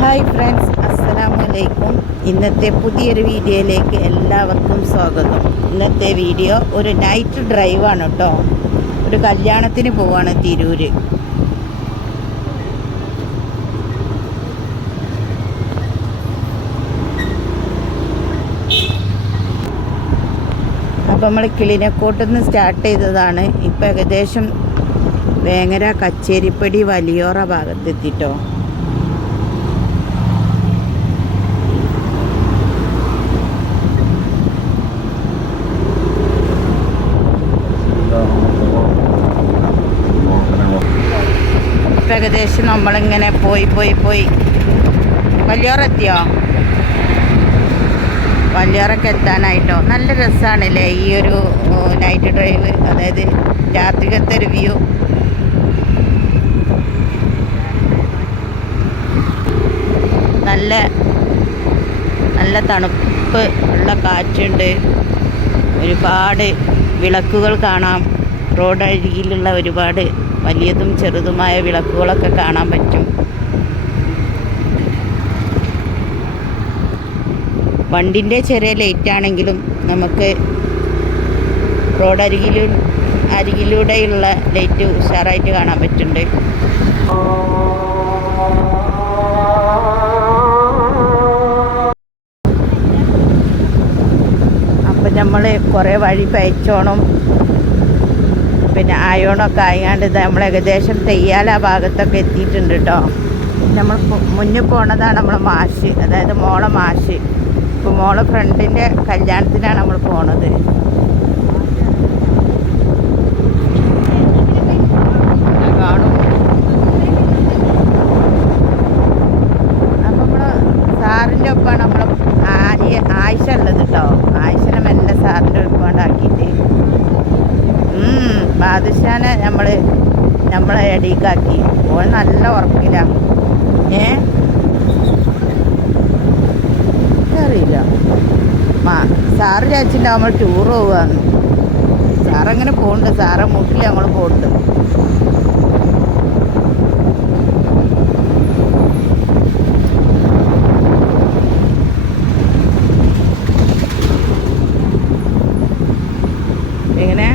Hi friends, അസ്സലാമലൈക്കും. ഇന്നത്തെ പുതിയൊരു വീഡിയോയിലേക്ക് എല്ലാവർക്കും സ്വാഗതം. ഇന്നത്തെ വീഡിയോ ഒരു നൈറ്റ് ഡ്രൈവാണ് കേട്ടോ. ഒരു കല്യാണത്തിന് പോവാണ് തിരൂര്. അപ്പം നമ്മൾ കിളിനക്കോട്ടിൽ നിന്ന് സ്റ്റാർട്ട് ചെയ്തതാണ്. ഇപ്പം ഏകദേശം വേങ്ങര കച്ചേരിപ്പടി വലിയോറ ഭാഗത്തെത്തിട്ടോ. ഏകദേശം നമ്മളിങ്ങനെ പോയി വലിയോറെത്തിയോ? വലിയോറൊക്കെ എത്താനായിട്ടോ. നല്ല രസമാണല്ലേ ഈ ഒരു നൈറ്റ് ഡ്രൈവ്, അതായത് രാത്രികത്തെ ഒരു വ്യൂ. നല്ല നല്ല തണുപ്പ് ഉള്ള കാറ്റുണ്ട്. ഒരുപാട് വിളക്കുകൾ കാണാം. റോഡരികിലുള്ള ഒരുപാട് വലിയതും ചെറുതുമായ വിളക്കുകളൊക്കെ കാണാൻ പറ്റും. വണ്ടിൻ്റെ ചെറിയ ലൈറ്റാണെങ്കിലും നമുക്ക് അരികിലൂടെയുള്ള ലൈറ്റ് ഉഷാറായിട്ട് കാണാൻ പറ്റുന്നുണ്ട്. അപ്പം നമ്മൾ കുറേ വഴി പയച്ചോണം പിന്നെ ആയോണൊക്കെ ആയാണ്ട് നമ്മൾ ഏകദേശം തെയ്യാല ഭാഗത്തൊക്കെ എത്തിയിട്ടുണ്ട് കേട്ടോ. നമ്മൾ മുന്നിൽ പോണതാണ് നമ്മളെ മാഷ്, അതായത് മോളെ മാഷ്. ഇപ്പോൾ മോളെ ഫ്രണ്ടിൻ്റെ കല്യാണത്തിനാണ് നമ്മൾ പോണത്. കാണും. അപ്പം നമ്മൾ സാറിൻ്റെ ഒപ്പമാണ് നമ്മളെ ആയിഷ ഉള്ളത് കേട്ടോ. ആയിഷനെ മെല്ലെ സാറിൻ്റെ ഒപ്പാണ്ടാക്കിയിട്ട് ബാദുഷാനെ നമ്മളെ ഇടയ്ക്കാക്കി. ഓൾ നല്ല ഉറക്കില്ല. അറിയില്ല. സാറ് വിചാരിച്ചിട്ടുണ്ടാവും നമ്മൾ ടൂർ പോവാന്ന്. സാറങ്ങനെ പോകുന്നുണ്ട്. സാറെ മുട്ടിൽ ഞങ്ങൾ പോകുന്നുണ്ട്. എങ്ങനെ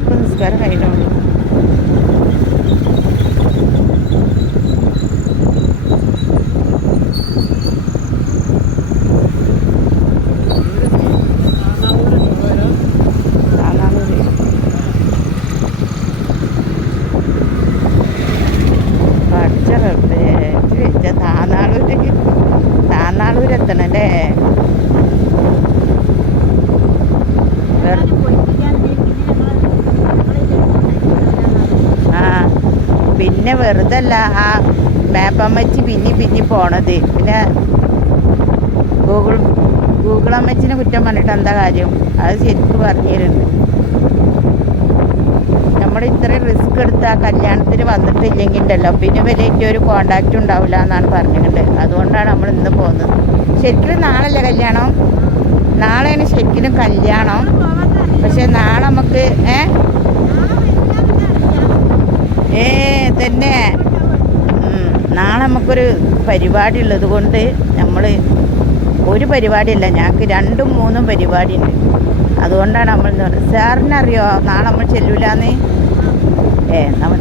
ഇപ്പം നിസ്കാരം കഴിഞ്ഞോളൂ. താന്നാളൂർ എത്തണല്ലേ? പിന്നെ വെറുതല്ല ആ മാപ്പമ്മച്ചി പിന്നെ പോണത്. പിന്നെ ഗൂഗിൾ അമ്മച്ചിനെ കുറ്റം പറഞ്ഞിട്ട് എന്താ കാര്യം? അത് ശരിക്കും പറഞ്ഞു തരുന്നുണ്ട്. നമ്മൾ ഇത്രയും റിസ്ക് എടുത്ത് ആ കല്യാണത്തിന് വന്നിട്ടില്ലെങ്കിൽ ഉണ്ടല്ലോ പിന്നെ വലിയ ഒരു കോണ്ടാക്റ്റ് ഉണ്ടാവില്ല എന്നാണ് പറഞ്ഞിട്ടുണ്ട്. അതുകൊണ്ടാണ് നമ്മൾ ഇന്ന് പോകുന്നത്. ശരിക്കും നാളല്ലേ കല്യാണം? നാളെയാണ് ശരിക്കും കല്യാണം. പക്ഷെ നാളെ നമുക്ക് തന്നെ നാളെ നമുക്കൊരു പരിപാടി ഉള്ളത് കൊണ്ട് നമ്മൾ ഒരു പരിപാടിയല്ല, ഞങ്ങൾക്ക് 2-3 പരിപാടിയുണ്ട്. അതുകൊണ്ടാണ് നമ്മൾ സാറിനറിയോ നാളെ നമ്മൾ ചെല്ലൂലാന്ന്? നമ്മൾ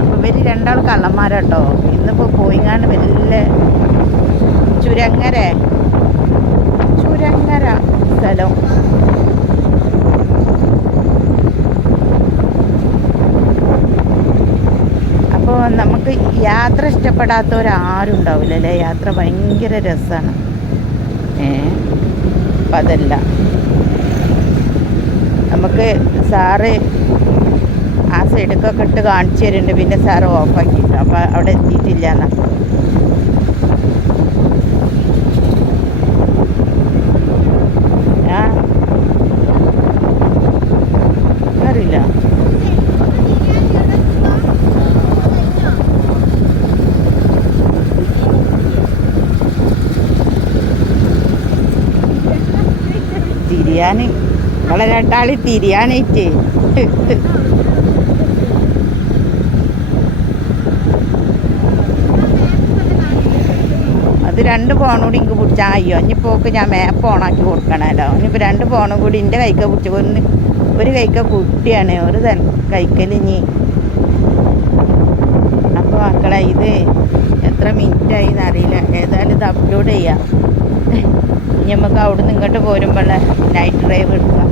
അപ്പോൾ ഇവർ രണ്ടാൾ കള്ളന്മാരാട്ടോ. ഇന്നിപ്പോൾ പോയിങ്ങാണ്ട് വലിയ ചുരങ്ങര സ്ഥലം. അപ്പോൾ നമുക്ക് യാത്ര ഇഷ്ടപ്പെടാത്തവരാരും ഉണ്ടാവില്ലല്ലേ. യാത്ര ഭയങ്കര രസമാണ്. അപ്പം അതല്ല, നമുക്ക് സാറ് ആ സൈഡൊക്കെ ഇട്ട് കാണിച്ചു തരുന്നുണ്ട്. പിന്നെ സാറ് ഓഫാക്കിയിട്ട് അപ്പം അവിടെ എത്തിയിട്ടില്ല എന്നാ. അറിയില്ല. തിരിയാൻ നിങ്ങളെ രണ്ടാളി തിരിയാനായിട്ട്. അത് 2 ഫോണും കൂടി എനിക്ക് പിടിച്ചാൽ അയ്യോ ഇനിയിപ്പോൾ ഞാൻ മാപ്പ് ഓണാക്കി കൊടുക്കണമല്ലോ. ഇനിയിപ്പോൾ 2 ഫോണും കൂടി എൻ്റെ കൈക്ക പിടിച്ച ഒരു കൈക്ക കുട്ടിയാണ്, ഒരു കൈക്കൽ ഇനി. അപ്പോൾ മക്കളെ ഇത് എത്ര മിനിറ്റായി എന്നറിയില്ല. ഏതായാലും ഇത് അപ്ലോഡ് ചെയ്യാം. ഇനി നമുക്ക് അവിടെ നിന്ന് ഇങ്ങോട്ട് പോരുമ്പോൾ നൈറ്റ് ഡ്രൈവ് എടുക്കാം.